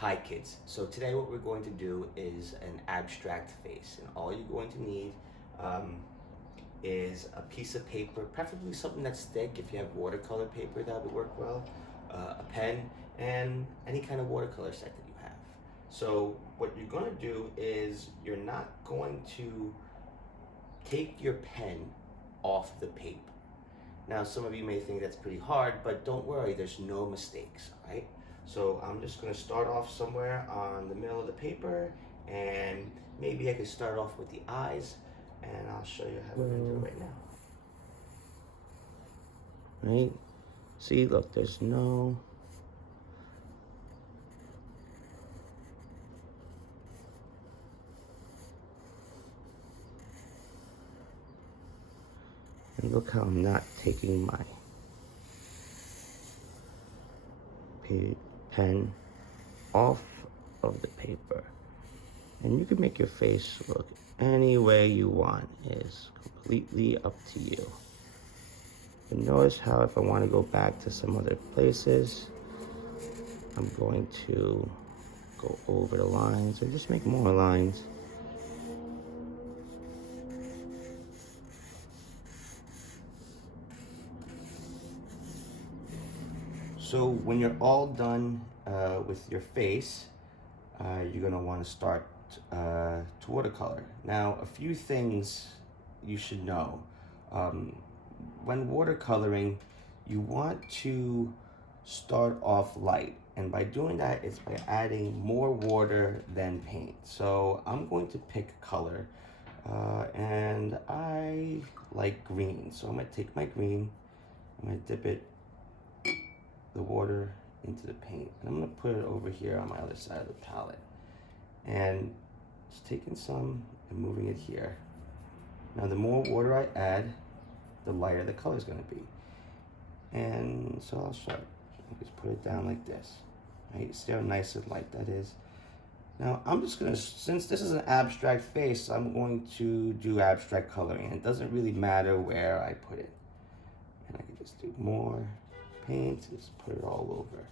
Hi kids, so today what we're going to do is an abstract face, and all you're going to need um, is a piece of paper, preferably something that's thick. If you have watercolor paper, that would work well, a pen, and any kind of watercolor set that you have. So what you're going to do is you're not going to take your pen off the paper. Now, some of you may think that's pretty hard, but don't worry, there's no mistakes, all right? So I'm just gonna start off somewhere on the middle of the paper, and maybe I can start off with the eyes, and I'll show you how we're gonna do it right now. Right? See, look, there's no... And look how I'm not taking my pen off of the paper. And you can make your face look any way you want. It's completely up to you. But notice how if I want to go back to some other places, I'm going to go over the lines and just make more lines. So when you're all done with your face, you're gonna want to start to watercolor. Now, a few things you should know. When watercoloring, you want to start off light. And by doing that, it's by adding more water than paint. So I'm going to pick color, and I like green. So I'm gonna take my green, I'm gonna dip it, the water into the paint. And I'm gonna put it over here on my other side of the palette. And just taking some and moving it here. Now the more water I add, the lighter the color is gonna be. And so I'll start. Just put it down like this. Right? See how nice and light that is? Now I'm just gonna, since this is an abstract face, I'm going to do abstract coloring. It doesn't really matter where I put it. And I can just do more paint, just put it all over.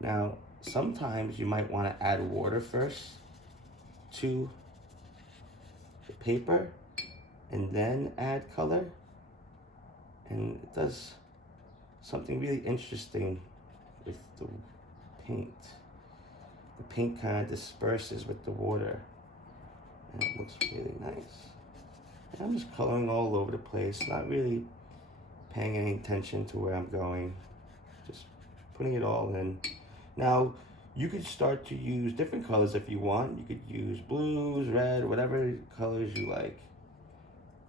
Now, sometimes you might want to add water first to the paper and then add color. And it does something really interesting with the paint. The paint kind of disperses with the water and it looks really nice. And I'm just coloring all over the place, not really paying any attention to where I'm going, just putting it all in. Now, you could start to use different colors if you want. You could use blues, red, whatever colors you like.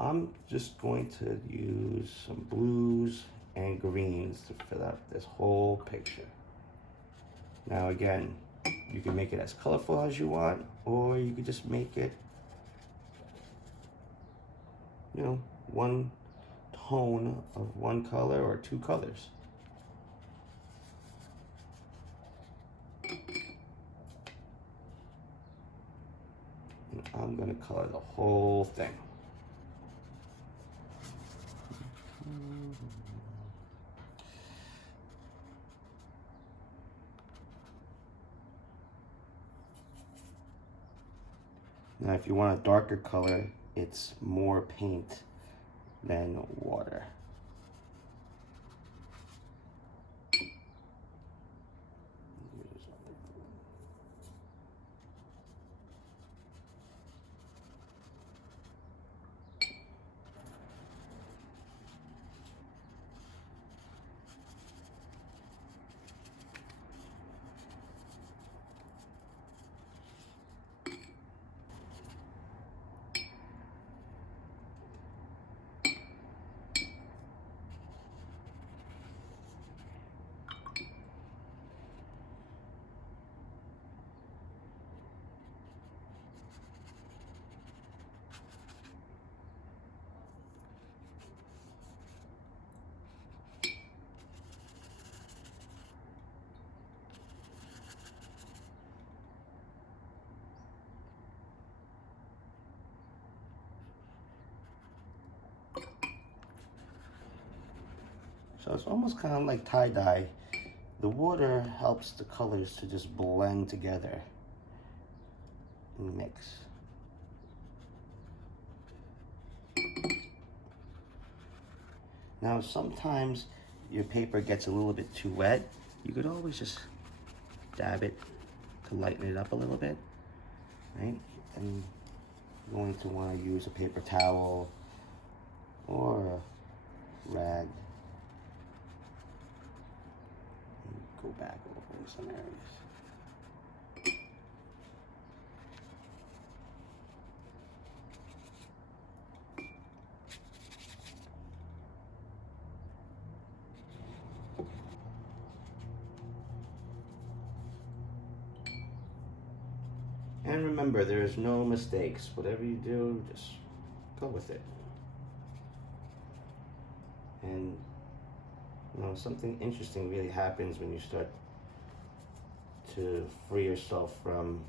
I'm just going to use some blues and greens to fill out this whole picture. Now again, you can make it as colorful as you want, or you could just make it, you know, one tone of one color or two colors. And I'm gonna color the whole thing. Now if you want a darker color, it's more paint than water. So it's almost kind of like tie-dye. The water helps the colors to just blend together and mix. Now, sometimes your paper gets a little bit too wet. You could always just dab it to lighten it up a little bit, right? And you're going to want to use a paper towel or a rag. And go back over in some areas. And remember, there is no mistakes. Whatever you do, just go with it. And you know, something interesting really happens when you start to free yourself from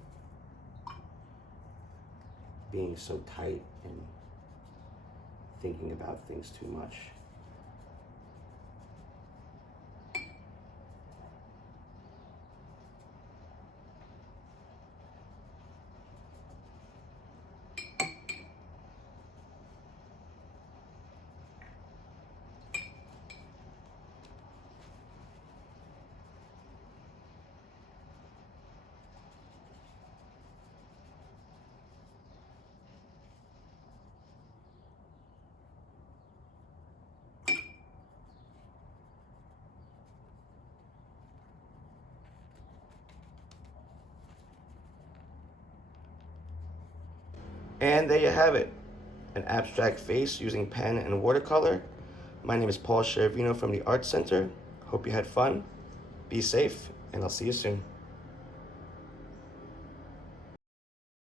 being so tight and thinking about things too much. And there you have it, an abstract face using pen and watercolor. My name is Paul Shervino from the Art Center. Hope you had fun, be safe, and I'll see you soon.